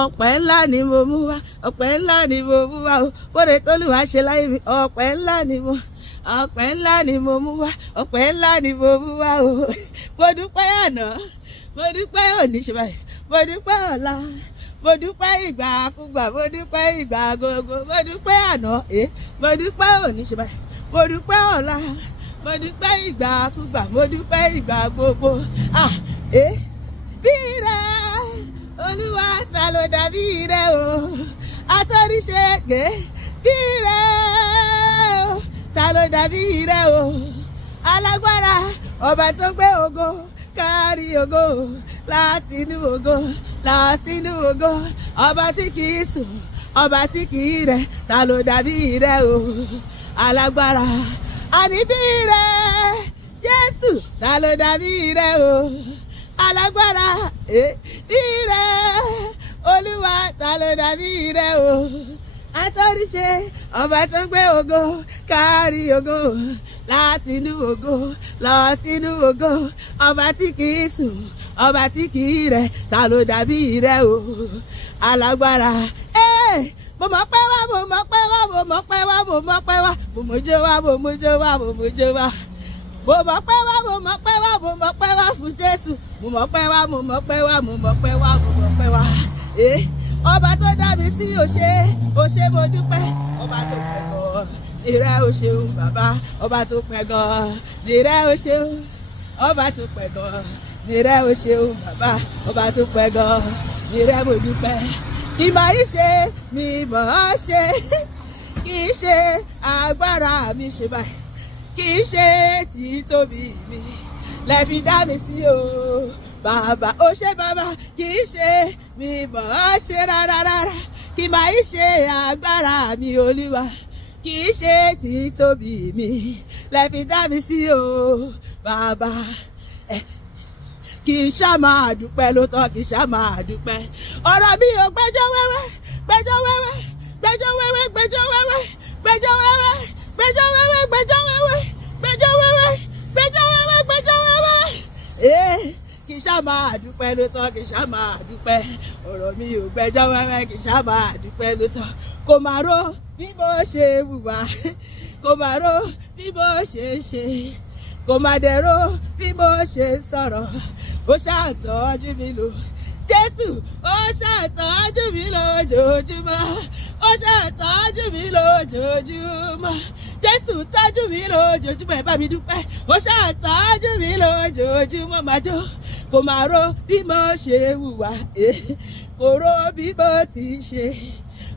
ọpẹ́ ńlá ni mo mú wá, ọpẹ́ ńlá ni mo mú wá o, bóde t'Olúwa ṣe láyé mi, ọpẹ́ ńlá ni mo mú wá, ọpẹ́ ńlá ni mo mú wá o. Mo dúpẹ́ àná, mo dúpẹ́ òní ṣe báyìí, mo dúpẹ́ ọ̀la, mo dúpẹ́ ìgbàkúgbà, mo dúpẹ́ ìgbà gbogbo, mo dúpẹ́ àná, mo dúpẹ́ òní ṣe báyìí, mo dúpẹ́ ọ̀la, mo dúpẹ́ ìgbàkúgbà, mo dúpẹ́ ìgbà gbogbo. Bí rẹ̀ Olúwa ta ló dàbí rẹ̀ o, àtòríṣe gbé bí rẹ̀ o, ta ló dàbí rẹ̀ o, alágbára ọba tó gbé ògo kárí ògo láti inú ògo lọ sínú ògo, ọba tí kìí sùn, ọba tí kìí rẹ̀, ta ló dàbí rẹ̀ o, alágbára àní bí rẹ̀ Jésù, ta ló dàbí rẹ̀ o, alágbára bí rẹ̀ Olúwa, ta ló dàbí rẹ̀ o, àtòríṣe ọba tó gbé ògo kárí ògo láti inú ògo lọ sínú ògo, ọba tí kìí sùn, ọba tí kìí rẹ̀, ta ló dàbí rẹ̀ o, alágbára. Mo mọ̀ pé wá, mo mọ̀ pé wá, mo mọ̀ pé wá, mo mọ̀ pé wá, mo mójó wá, mo mójó wá, mo mójó wá. Mo mọ̀ pé wá, mo mọ̀ pé wá, mo mọ̀ pé wá fún Jésù. Mo mọ̀ pé wá, mo mọ̀ pé wá, mo mọ̀ pé wá, mo mọ̀ pé wá. Ọba tó dá mi sí ó ṣé mo dúpẹ́. Ọba tó pẹ́ gan, ìrẹ́ ó ṣeun bàbá. Ọba tó pẹ́ gan, ìrẹ́ ó ṣeun. Ọba tó pẹ́ gan, ìrẹ́ ó ṣeun bàbá. Ọba tó pẹ́ gan, ìrẹ́ mo dúpẹ́. Kì máa yí ṣe mi mọ̀ ọ́ ṣe, kì í ṣe agbára mi ṣe báyìí, kì í ṣe títóbi mi lẹ fi dá mi sí o bàbá, ó ṣé bàbá, kì í ṣe mi mọ̀ ọ́ ṣe rárá, kì máa yí ṣe agbára mi Olúwa, kì í ṣe títóbi mi lẹ fi dá mi sí o bàbá. Kì í ṣá máa dúpẹ́ ló tọ́, kì í ṣá máa dúpẹ́. Ọ̀rọ̀ mi ò gbẹ́jọ́ wẹ́wẹ́, gbẹ́jọ́ wẹ́wẹ́, gbẹ́jọ́ wẹ́wẹ́, gbẹ́jọ́ wẹ́wẹ́, gbẹ́jọ́ wẹ́wẹ́, gbẹ́jọ́ wẹ́wẹ́, gbẹ́jọ́ wẹ́wẹ́, gbẹ́jọ́ wẹ́wẹ́, gbẹ́jọ́ wẹ́wẹ́, gbẹ́jọ́ wẹ́wẹ́. Kì í ṣá máa dúpẹ́ ló tọ́, kì í ṣá máa dúpẹ́. Ọ̀rọ̀ mi ò gbẹ́jọ́ wẹ́wẹ́, kì í ṣá máa dúpẹ́ ló tọ́. Kò máa rò bí mo ṣe wùwà, kò máa rò bí mo ṣe ṣe, kò máa dẹ̀rọ bí mo ṣe sọ̀rọ̀. Ó ṣàtọ́jú mi lò Jésù, ó ṣàtọ́jú mi lójoojúmọ́, ó ṣàtọ́jú mi lójoojúmọ́. Jésù tọ́jú mi lójoojúmọ́, ẹ bá mi dúpẹ́. Ó ṣàtọ́jú mi lójoojúmọ́, máa jó. Kò máa rò bí mo ṣe hùwà, kò rò bí mo ti ṣe,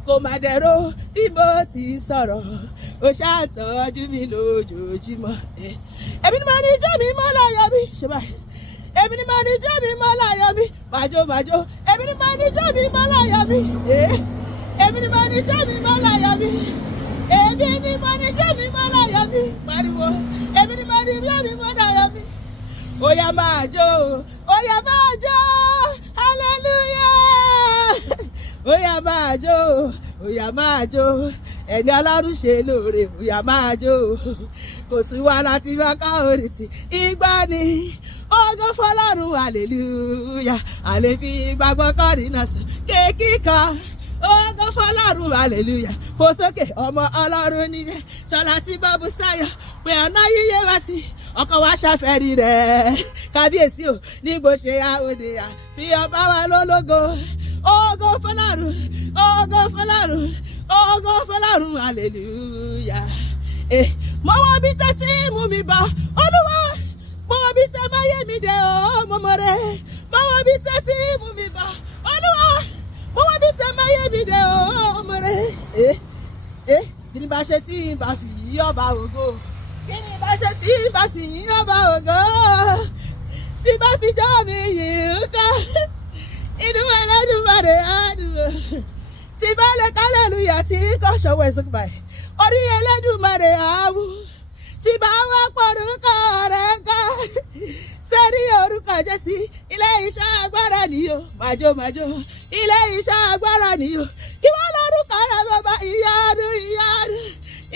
kò máa dẹ̀rọ bí mo ti sọ̀rọ̀. Ó ṣàtọ́jú mi lójoojúmọ́. Èmi ni mo ní ijó mi mọ́ láyọ̀ mi ṣe báyìí. Èmi ni mo ní ijó mi mọ́ láyọ̀ mi, màjó màjó. Èmi ni mo ní ijó mi mọ́ láyọ̀ mi, èmi ni mo ní ijó mi mọ́ láyọ̀ mi, èmi ni mo ní ijó mi mọ́ láyọ̀ mi, pariwo. Èmi ni mo ní ijó mi mọ́ láyọ̀ mi. Ó yá máa jó, ó yá máa jó, hallelujah. Ó yá máa jó, ó yá máa jó, ẹni Ọlọ́run ṣe lóore, ó yá máa jó. Kò sí wàhálà tí wọ́n ká orí ti ìgbà ni. Ògo fọ́lọ́run hallelujah, àlè fi gbàgbọ́ kọrin náà sọ kéèkì kan. Ògo fọ́lọ́run hallelujah, fò sókè ọmọ Ọlọ́run nìyẹn. Sọlá tí bọ́bú sáyọ̀ pé ọ̀nà yíyé wá sí ọkọ̀ wa ṣàfẹ́rí rẹ̀. Kábíyèsí o nígbò ṣe àòdè à fi ọba wa lólógo. Ògo fọ́lọ́run, ògo fọ́lọ́run, ògo fọ́lọ́run hallelujah. Mo wọ bí tẹ́tí mú mi bọ̀ Olúwa, mo wọ bí sẹ́máyé mi dé o mo mọ̀ rẹ̀. Mo wọ bí tẹ́tí mú mi bọ̀ Olúwa, mo wọ bí sẹ́máyé mi dé o mo mọ̀ rẹ̀. Kí ni bá ṣe tí n bá fi yí ọba ògo? Kí ni bá ṣe tí n bá fi yí ọba ògo? Tí bá fi jọ́ mi yìí ká inú Ẹlẹ́dùmarè àdúrà. Tí bá lè hallelujah sí kọ́ṣọ́wọ́ ẹ̀sùn báyìí, orí Ẹlẹ́dùmarè àwù. Tí bá wá pọ̀rúkọ rẹ̀ ká sẹ́rí orúkọ Jésù, ilé iṣẹ́ agbára nìyó, màjó màjó, ilé iṣẹ́ agbára nìyó. Kí wọ́n lórúkọ rẹ̀ bàbá, ìyanu ìyanu,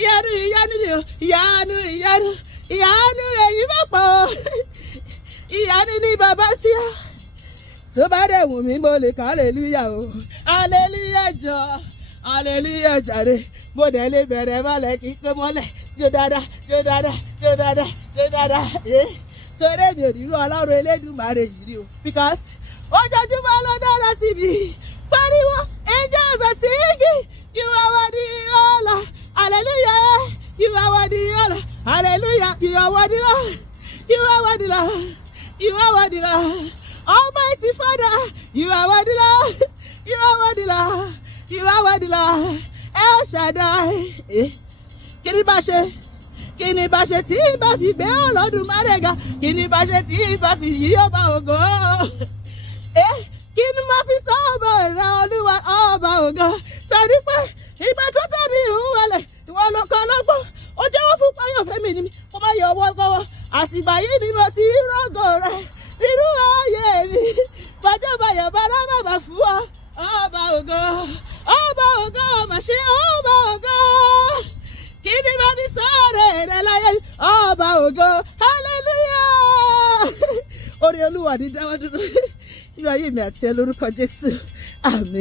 ìyanu ìyanu nìyó, ìyanu ìyanu, ìyanu èyí bá pọ̀, ìyanu ní bàbá tí a. tó bá dẹ̀ wù mí mo lè kà hallelujah o hallelujah jọ hallelujah jàre mo dẹ̀ lè bẹ̀rẹ̀ mọ́lẹ̀ kí pé mọ́lẹ̀ jó dáadáa jó dáadáa jó dáadáa jó dáadáa torí èmi ò nírú ọlọ́run elédùmarè yìí rí o because ojoojúmọ́ ló dára sí mi pariwo angels are singing you are worthy o Lord hallelujah you are worthy o Lord hallelujah you are worthy Lord you are worthy Lord you are worthy Lord almighty Father you are worthy Lord you are worthy Lord you are worthy Lord El Shaddai kí ni bá ṣe tí bá fi gbé Olódùmarè ga kí ni bá ṣe tí bá fi yí ọba ògo kí ni máa fi sọ ọba ìra Olúwa ọba ògo torí pé ìgbà tó tẹ̀mí ìhùwẹ̀lẹ̀ ìwọ ló kọ́ lọ́gbọ́n ó jẹ́wọ́ fún páyọ̀ fẹ́mi ni mi kó má yọ ọwọ́ gbọ́wọ́ àsìgbà yìí ni mo ti rọ́gọ̀ rẹ̀ nínú ayé mi bàjọba yọ̀bára bàbá fún ọ ọba ògo mà ṣe ọba ògo kí ni máa fi sọ̀rọ̀ rẹ̀ láyé mi ọba ògo hallelujah orí Olúwa ní dáwọ́ dúró nínú ayé mi àti ẹ lórúkọ Jésù àmín.